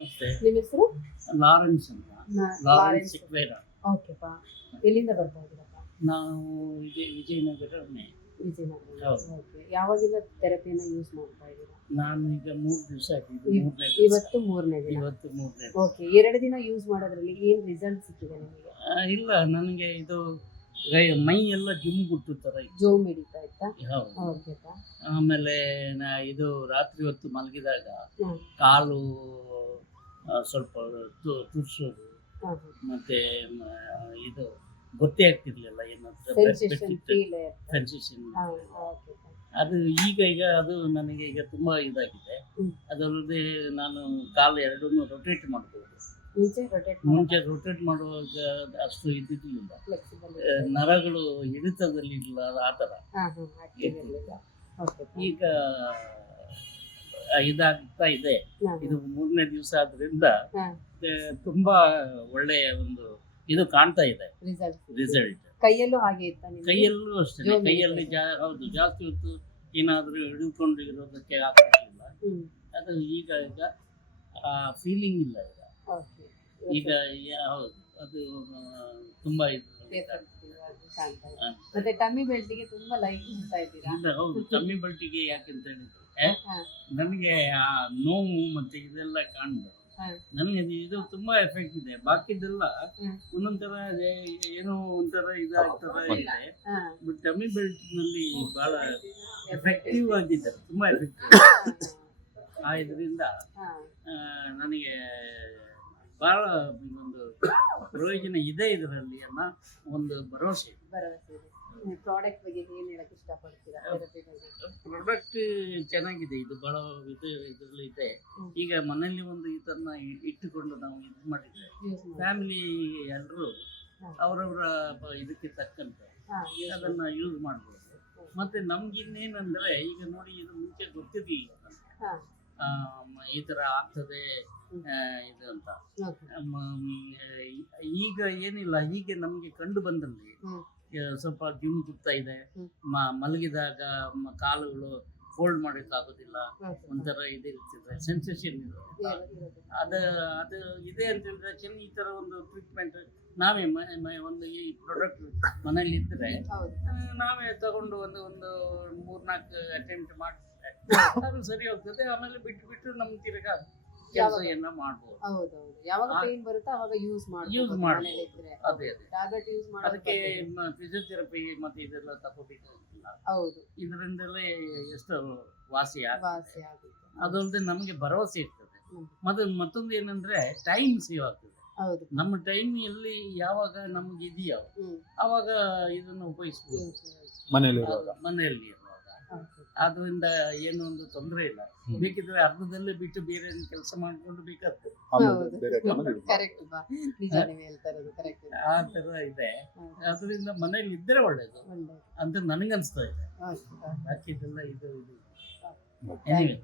ಮತ್ತೆ ನಿಮ್ಮ ಹೆಸರು? ಲಾರೆನ್ಸ್ ಅಂತ. ಲಾರೆನ್ಸ್ ಸಿಕ್ವೇರ. ಓಕೆಪಾ. ಎಲ್ಲಿಂದ ಬರ್ತಾ ಇದ್ದೀರಪ್ಪ? ನಾವು ವಿಜಯನಗರನೇ. ವಿಜಯನಗರ. ಹೌದು. ಓಕೆ. ಯಾವಾಗಿಂದ ಥೆರಪಿಯನ್ನು ಯೂಸ್ ಮಾಡ್ತಾ ಇದ್ದೀರಾ? ನಾನು ಈಗ 3 ದಿವಸ ಆಗಿದೆ. ಇವತ್ತು ಮೂರನೇ ದಿನ. ಇವತ್ತು 3ನೇ. ಓಕೆ. 2 ದಿನ ಯೂಸ್ ಮಾಡೋದ್ರಲ್ಲಿ ಏನು ರಿಸಲ್ಟ್ ಸಿಕ್ಕಿದೆ ನಿಮಗೆ? ಇಲ್ಲ, ನನಗೆ ಇದು ಮೈ ಎಲ್ಲ ಜುಮ್ಗುಟ್ಟು ಥರ ಇತ್ತು. ಜೋಮ್ ಹಿಡಿತಾ ಇತ್ತಾ? ಹೌದು. ಓಕೆಪಾ. ಆಮೇಲೆ ಇದು ರಾತ್ರಿ ಹೊತ್ತು ಮಲಗಿದಾಗ ಹ್ಮ್. ಕಾಲು ಸ್ವಲ್ಪ ತುರ್ಸೋದು, ಹಾಂ. ಮತ್ತೆ ಇದು ಗೊತ್ತೇ ಆಗ್ತಿರ್ಲಿಲ್ಲ ಏನಾದ್ರು ಸೆನ್ಸೇಷನ್ ಫೀಲ್. ಸೆನ್ಸೇಷನ್. ಹಾಂ. ಓಕೆಪಾ. ಅದು ಈಗ ಅದು ನನಗೆ ಈಗ ತುಂಬ ಇದಾಗಿದೆ. ಹ್ಮ್. ಅದಲ್ಲದೆ ನಾನು ಕಾಲು ಎರಡನ್ನೂ ರೊಟೇಟ್ ಮಾಡ್ಬೋದು. ಮುಂಚೆ ರೊಟೇಟ್ ರೊಟೇಟ್ ಮಾಡುವಾಗ ಅಷ್ಟು ಇದ್ದಿರಲಿಲ್ಲ. ಫ್ಲೆಕ್ಸಿಬಲ್. ನರಗಳು ಹಿಡಿತದಲ್ಲಿ ಇಲ್ಲ ಆ ಥರ. ಹಾಂ ಹಾಂ. ಆಕ್ಟಿವ್ ಇರಲಿಲ್ಲ. ಓಕೆಪಾ. ಈಗ ಇದಾಗ್ತಾ ಇದೆ. ಹಾಂ. ಇದು 3ನೇ ದಿವಸ ಆದ್ರಿಂದ ಹಾಂ. ತುಂಬಾ ಒಳ್ಳೆಯ ಒಂದು ಇದು ಕಾಣ್ತಾ ಇದೆ ರಿಸಲ್ಟ್. ಕೈಯಲ್ಲೂ ಹಾಗೆ ಇತ್ತ ನಿಮಗೆ? ಕೈಯಲ್ಲೂ ಅಷ್ಟೇ. ಜೋಮ್ ಕೈಯಲ್ಲಿ ಹೌದು, ಜಾಸ್ತಿ ಹೊತ್ತು ಏನಾದರೂ ಹಿಡಿದುಕೊಂಡು ಇರೋದಕ್ಕೆ ಆಗ್ತಿರ್ಲಿಲ್ಲ. ಹ್ಮ್. ಅದು ಈಗ ಫೀಲಿಂಗ್ ಇಲ್ಲ ಈಗ. ಓಕೆ. ಈಗ ಹೌದು, ಅದು ತುಂಬಾ ಇದು effective ಆಗಿ ಕಾಣ್ತಾ ಇದೆ. ಮತ್ತೆ ಟಮ್ಮಿ ಬೆಲ್ಟ್ಗೆ ತುಂಬಾ ಲೈಕ್ ಇಡ್ತಾ ಇದ್ದೀರಾ? ಇಲ್ಲ, ಹೌದು. ಕಮ್ಮಿ ಬಲ್ಟಿಗೆ ಯಾಕೆಂತ ಹೇಳಿದ್ರೆ ಹಾಂ. ನನಗೆ ಆ ನೋವು ಮತ್ತೆ ಇದೆಲ್ಲ ಕಾಣ್ಬೋದು. ಹಾಂ. ನನಗೆ ಇದು ತುಂಬಾ ಎಫೆಕ್ಟ್ ಇದೆ. ಬಾಕಿದೆಲ್ಲ ಹ್ಮ್. ಒಂದೊಂಥರ ಏನೋ ಒಂಥರ ಇದಾಗ್ತದ ಇದೆ. ಹಾಂ. ಬಟ್ ಟಮ್ಮಿ ಬೆಲ್ಟ್ ನಲ್ಲಿ ಬಹಳ ಎಫೆಕ್ಟಿವ್ ಆಗಿದೆ, ತುಂಬಾ ಎಫೆಕ್ಟಿವ್. ಆ ಇದರಿಂದ ಹಾಂ. ನನಗೆ ಬಹಳ ಒಂದು ಪ್ರಯೋಜನ ಇದೆ ಇದರಲ್ಲಿ ಅನ್ನೋ ಒಂದು ಭರವಸೆ ಇದೆ. ಭರವಸೆ ಇದೆ. ಪ್ರಾಡಕ್ಟ್ ಬಗ್ಗೆ ಏನು ಹೇಳಕ್ಕೆ ಇಷ್ಟಪಡ್ತೀರಾ? ಥೆರಪಿ ಬಗ್ಗೆ. ಪ್ರಾಡಕ್ಟ್ ಚೆನ್ನಾಗಿದೆ. ಇದು ಬಹಳ ಇದರಲ್ಲಿ ಇದೆ. ಹ್ಮ್. ಈಗ ಮನೆಯಲ್ಲಿ ಒಂದು ಇದನ್ನ ಇಟ್ಟುಕೊಂಡು ನಾವು ಇದು ಮಾಡಿದ್ರೆ ಯೂಸ್ ಮಾಡಿ. ಫ್ಯಾಮಿಲಿ ಎಲ್ಲರೂ ಹಾಂ. ಅವರವರ ಇದಕ್ಕೆ ತಕ್ಕಂತೆ ಹಾಂ. ಯೂಸ್ ಅದನ್ನ ಯೂಸ್ ಮಾಡ್ಬೋದು. ಮತ್ತೆ ನಮ್ಗೆ ಇನ್ನೇನಂದ್ರೆ ಈಗ ನೋಡಿ, ಇದು ಮುಂಚೆ ಗೊತ್ತಿರಲಿಲ್ಲ ನನಗೆ. ಹಾಂ. ಈ ತರ ಆಗ್ತದೆ ಇದು ಅಂತ. ಓಕೆ. ಈಗ ಏನಿಲ್ಲ, ಹೀಗೆ ನಮ್ಗೆ ಕಂಡು ಬಂದಲ್ಲಿ ಹ್ಮ್. ಸ್ವಲ್ಪ ಜಿಮ್ ಕುತ್ತಾ ಇದೆ. ಹ್ಮ್. ಮಲಗಿದಾಗ ಕಾಲುಗಳು ಫೋಲ್ಡ್ ಮಾಡೋಕ್ಕಾಗೋದಿಲ್ಲ. ಓಕೆ. ಒಂಥರ ಇದಿರ್ತದೆ, ಸೆನ್ಸೇಷನ್ ಇರುತ್ತೆ. ಅದು ಅದು ಇದೆ ಅಂತ ಹೇಳಿದ್ರೆ ಈ ಥರ ಒಂದು ಟ್ರೀಟ್ಮೆಂಟ್ ನಾವೇ ಒಂದು ಈ ಪ್ರಾಡಕ್ಟ್ ಮನೇಲಿ ಇದ್ದರೆ ಹೌದು. ನಾವೇ ತಗೊಂಡು ಒಂದು 3-4 ಅಟೆಂಪ್ಟ್ ಮಾಡಿದ್ರೆ ಅದು ಸರಿ ಹೋಗ್ತದೆ. ಆಮೇಲೆ ಬಿಟ್ಟು ನಮ್ಮ ತಿರ್ಗಾ ಕೆಲಸ ಏನೋ ಮಾಡ್ಬೋದು. ಹೌದೌದು. ಯಾವಾಗ ಪೇನ್ ಬರುತ್ತೋ ಅವಾಗ ಯೂಸ್ ಯೂಸ್ ಮಾಡ್ಬೋದು. ಮಾಡ್ಬೋದು. ಮನೇಲಿ ಇದ್ರೆ ಅದೇ ಟ್ಯಾಬ್ಲೆಟ್ ಯೂಸ್ ಅದಕ್ಕೆ ಮಾಡೋದಕ್ಕೆ. ಫಿಸಿಯೋಥೆರಪಿ ಮತ್ತೆ ಇದೆಲ್ಲ ತಗೋಬೇಕಾಗಿಲ್ಲ. ಹೌದು. ಇದರಿಂದಲೇ ಎಷ್ಟು ವಾಸಿ ವಾಸಿ ಆಗುತ್ತೆ. ಅದಲ್ಲದೆ ನಮಗೆ ಭರವಸೆ ಇರ್ತದೆ. ಹ್ಮ್. ಮತ್ತೊಂದು ಏನಂದ್ರೆ ಟೈಮ್ ಸೇವ್ ಆಗ್ತದೆ. ಹೌದು. ನಮ್ಮ ಟೈಮ್ ಎಲ್ಲಿ ಯಾವಾಗ ನಮ್ಗೆ ಇದೆಯೋ ಹ್ಮ್. ಅವಾಗ ಇದನ್ನು ಉಪಯೋಗಿಸ್ಬೋದು. ಮನೆಯಲ್ಲಿ ಮನೆಯಲ್ಲಿ ಇರುವಾಗ ಓಕೆ. ಆದ್ರಿಂದ ಏನು ಒಂದು ತೊಂದರೆ ಇಲ್ಲ. ಬೇಕಿದ್ರೆ ಅರ್ಧದಲ್ಲೇ ಬಿಟ್ಟು ಬೇರೆ ಕೆಲಸ ಮಾಡ್ಕೊಂಡು ಬೇಕಾಗ್ತದೆ. ಕರೆಕ್ಟ್ ಬಾ. ನಿಜ ನೀವು ಹೇಳ್ತಾ ಇರೋದು ಕರೆಕ್ಟ್ ಇದೆ. ಆ ತರ ಇದೆ. ಅದರಿಂದ ಮನೇಲಿ ಇದ್ರೆ ಒಳ್ಳೇದು ಒಳ್ಳೆಯದು. ಅಂತ ನನಗನ್ಸ್ತಾ ಇದೆ. ಓಕೆ. ಬಾಕಿದೆಲ್ಲ ಇದು ಓಕೆ. Anyway.